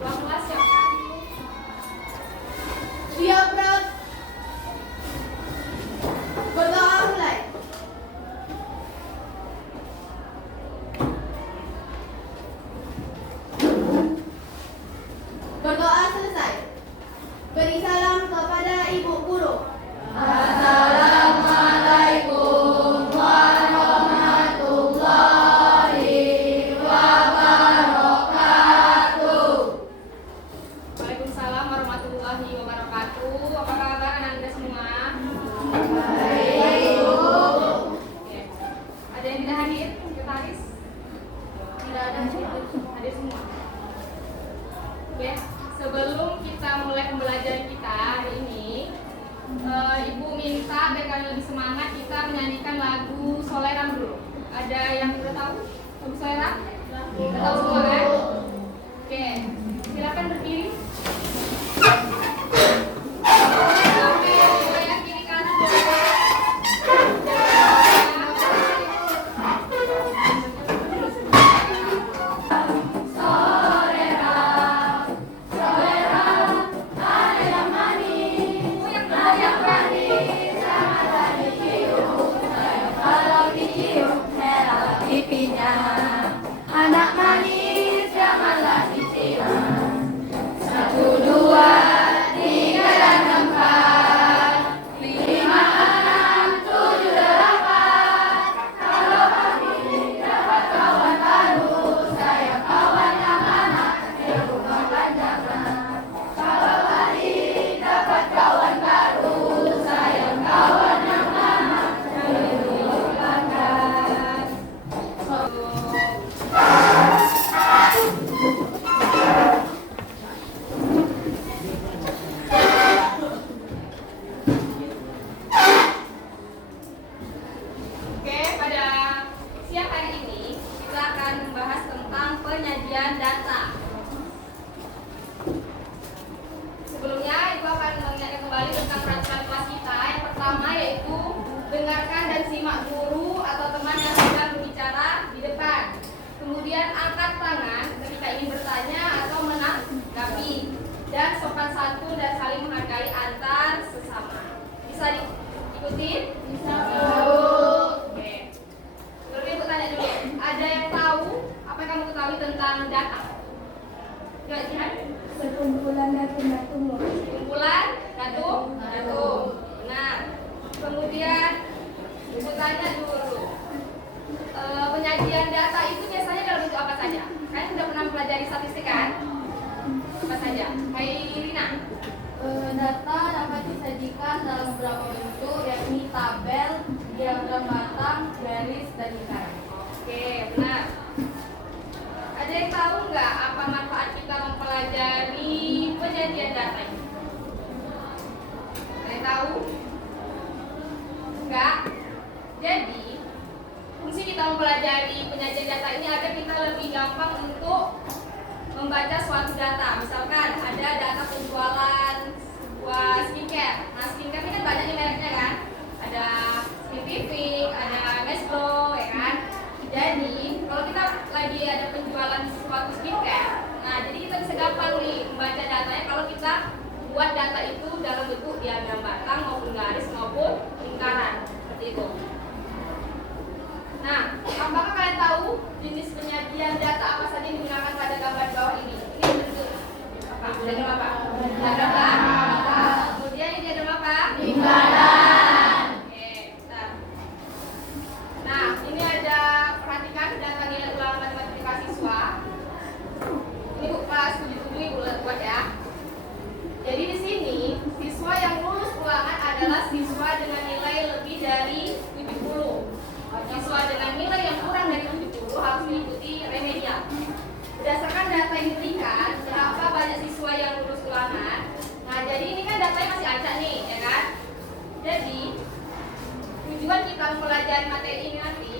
Ketua kelas siapkan. Siap, Prof. Berdoa mulai. Berdoa selesai. Beri salam kepada Ibu Guru. Assalamualaikum warahmatullahi wabarakatuh. Waalaikumsalam warahmatullahi wabarakatuh. Apa kabar anak-anak semua? Baik, Bu. Oke. Ada yang tidak hadir? Sekretaris? Tidak ada. Hadir semua. Oke. Sebelum kita mulai pembelajaran kita hari ini, Ibu minta agar kalian lebih semangat kita menyanyikan lagu Soleram dulu. Ada yang sudah tahu lagu Soleram? Sudah tahu semua kan? Oke. Silakan berdiri. Sampai goyang kiri kanan boleh. Anak manis janganlah dicium. 1, 2, 3 dan 4, 5, 6, 7, 8. Kalau pagi dapat kawan baru, saya kawan yang mana berumur panjangkan. Kalau pagi dapat kawan baru, saya kawan yang mana berumur panjang. Oke, pada siang hari ini kita akan membahas tentang penyajian data. Sebelumnya, Ibu akan mengingatkan kembali tentang peraturan kelas kita. Yang pertama yaitu dengarkan dan simak guru atau teman yang sedang berbicara di depan. Kemudian angkat tangan ketika ingin bertanya atau menanggapi. Dan sopan santun dan saling menghargai antar sesama. Bisa diikuti? Bisa, Oke. Sebelum Ibu tanya dulu, ada yang tahu apa yang kamu ketahui tentang data? Coba Jihan. Sekumpulan datum-datum. Kumpulan datum. Benar. Kemudian Ibu tanya dulu, penyajian data itu biasanya dalam bentuk apa saja? Kalian sudah pernah mempelajari statistik kan? Apa saja? Hai Rina. Data dapat disajikan dalam beberapa bentuk, yakni tabel, diagram batang, garis, dan lingkaran. Oke, benar. Ada yang tahu nggak apa manfaat kita mempelajari penyajian data ini? Ada yang tahu? Enggak? Jadi, fungsi kita mempelajari penyajian data ini agar kita lebih gampang untuk membaca suatu data. Misalkan ada data penjualan sebuah skincare. Nah, skincare ini kan banyak nih mereknya kan? Ada Skintific, ada Mestro, ya kan? Jadi, kalau kita lagi ada penjualan suatu skincare, nah jadi kita bisa gampang nih membaca datanya kalau kita buat data itu dalam bentuk diagram batang maupun garis maupun lingkaran seperti itu. Nah, apakah kalian tahu jenis penyajian data apa saja yang digunakan pada gambar bawah ini? Ini bentuk apa? Diagram apa? Diagram batang. Kemudian ini diagram apa? Lingkaran. Oke, bentar. Nah, ini ada perhatikan data nilai ulangan matematika siswa. Ini Bu kelas 77 Ibu buat ya. Jadi di sini siswa yang lulus ulangan adalah siswa dengan nilai lebih dari 70. Siswa dengan nilai yang kurang dari 70 harus mengikuti remedial. Berdasarkan data yang diberikan, berapa banyak siswa yang lulus ulangan. Nah, jadi ini kan datanya masih acak nih, ya kan? Jadi tujuan kita mempelajari materi ini nanti,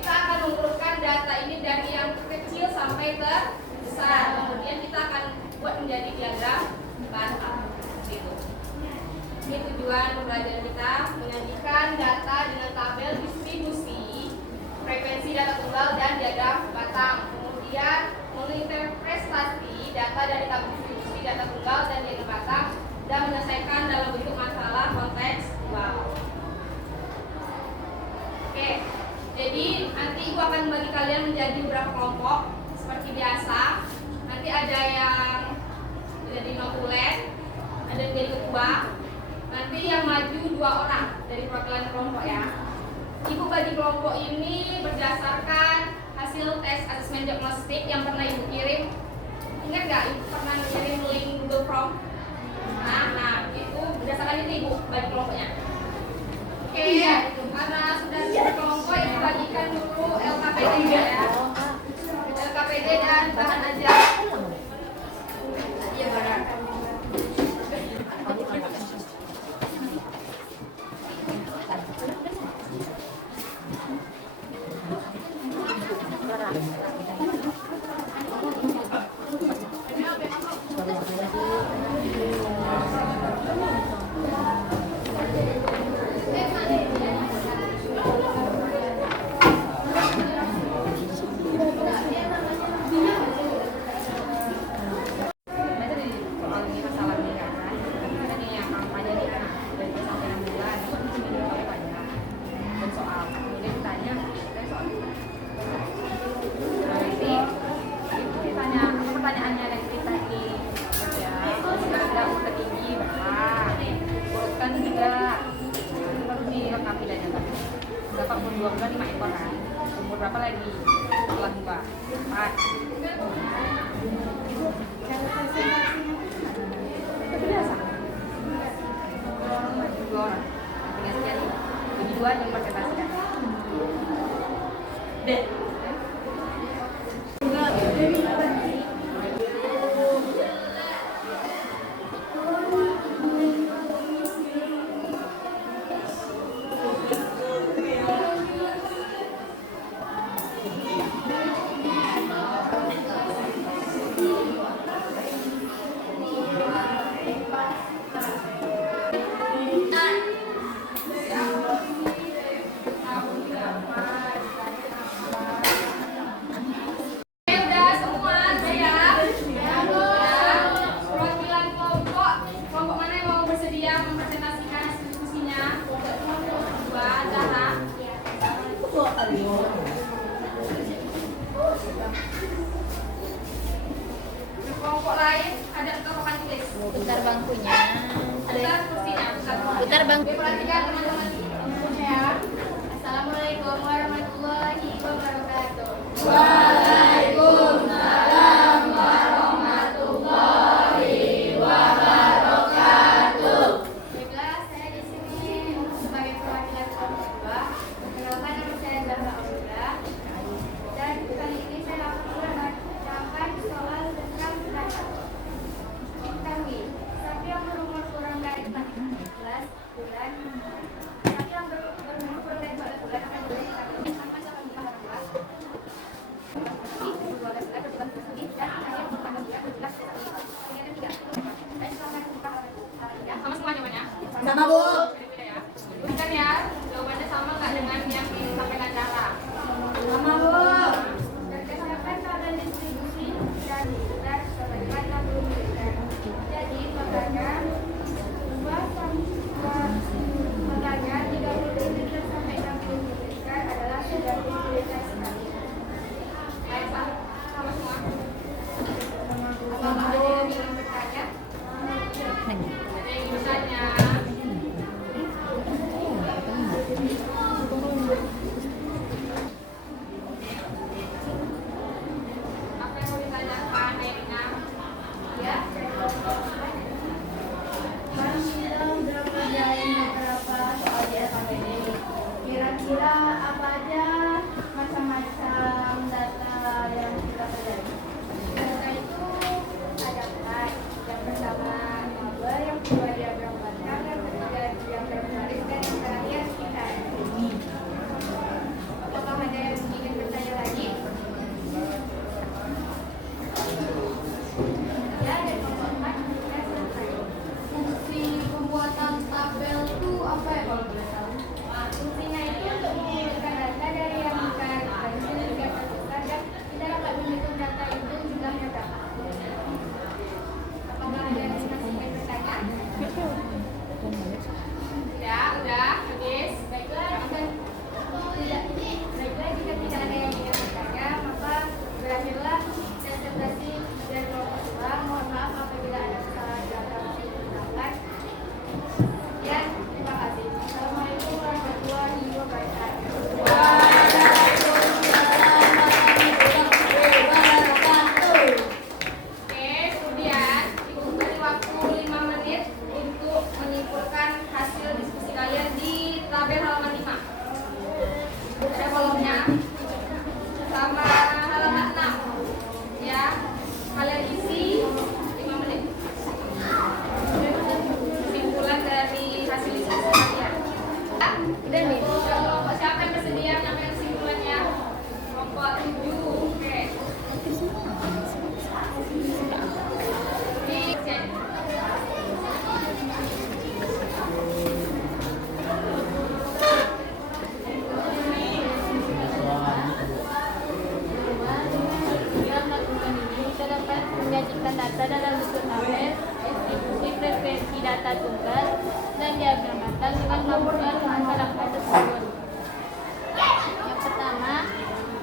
kita akan mengurutkan data ini dari yang kecil sampai terbesar. Kemudian kita akan buat menjadi diagram batang. Gitu. Ini tujuan pembelajaran kita, menyajikan data dengan tabel distribusi, frekuensi data tunggal dan diagram batang. Kemudian menginterpretasi data data dari tabel distribusi data tunggal dan diagram batang dan menyelesaikan dalam bentuk masalah konteks wow. Oke, jadi nanti Ibu akan bagi kalian menjadi beberapa kelompok seperti biasa. Nanti ada yang menjadi notulen, ada yang jadi ketua. Nanti yang maju 2 orang dari perwakilan kelompok ya. Ibu bagi kelompok ini berdasarkan hasil tes asesmen diagnostik yang pernah Ibu kirim. Ingat nggak Ibu pernah kirim link Google Form? Nah, itu berdasarkan itu Ibu bagi kelompoknya. Oke, karena sudah berkelompok Ibu bagikan dulu LKPD ya. LKPD dan bahan ajar. Iya benar. Umur berapa lagi? Setelah 2, 4. Itu biasa. 2 orang. Gantian. Jadi 2 yang presentasikan. Dek. Kelompok lain ada papan tulis. Putar bangkunya. Putar kursinya, Putar bangku. Perhatikan teman-teman ya. Assalamualaikum warahmatullahi wabarakatuh. Waalaikumsalam warahmatullahi wabarakatuh. Baiklah, saya di sini sebagai perwakilan kelompok 2. Perkenalkan nama saya Zahra Aura. Dan kali ini saya akan membacakan soal tentang data. Diketahui, sapi yang berumur kurang dari 14 bulan, sapi yang berumur kurang dari 14 bulan akan diberi sampai 18 sama semuanya banyak. Sama Bu. Bukan ya, jawabannya sama nggak dengan yang disampaikan Zahra? Sama Bu. Berdasarkan tabel distribusi dan liter sebagaimana yang belum diberikan. Jadi makanya 30 liter sampai 60 liter adalah 30 liter sekali. Baik, sama semua. Sama Bu. 7. Oke. Ini cek. Dalam melakukan ini, kita dapat menyajikan data dalam bentuk tabel, distribusi frekuensi data tunggal, dan diagram batang dengan melakukan karakter tersebut. Yang pertama,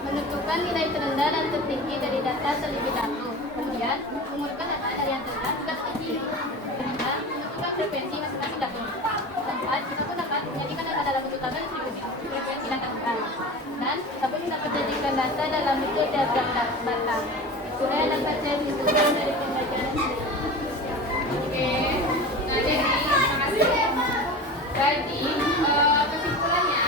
menentukan nilai terendah dan tertinggi dari data terlebih dahulu. Kemudian, mengurutkan data dari yang terendah hingga tertinggi. Ketiga, menentukan frekuensi masing-masing data. Keempat, kita pun dapat menyajikan data dalam bentuk tabel distribusi frekuensi data tunggal. Dan kita pun dapat menyajikan data dalam bentuk diagram batang. Itulah yang dapat saya tunjukkan dari pembelajaran ini. Oke. Nah, jadi terima kasih. Jadi kesimpulannya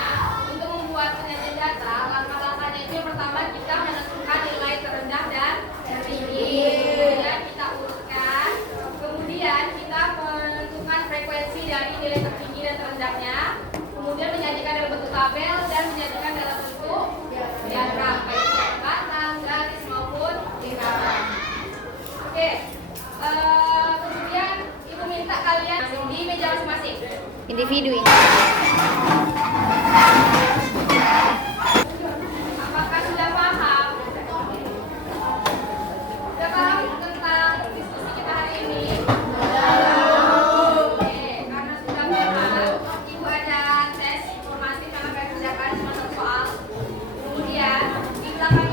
untuk membuat penyajian data, langkah-langkahnya itu yang pertama kita menentukan nilai terendah dan tertinggi. Kemudian kita urutkan. Kemudian kita menentukan frekuensi dari nilai tertinggi dan terendahnya. Kemudian menyajikan dalam bentuk tabel dan menyajikan dalam bentuk diagram, baik batang, garis maupun lingkaran. Oke. Kemudian ibu minta kalian di meja masing-masing. Individu ini. Apakah sudah paham? Sudah paham tentang diskusi kita hari ini? Oke, karena sudah paham, ibu ada tes informasi karena kalian kerjakan cuma satu soal. Kemudian di belakang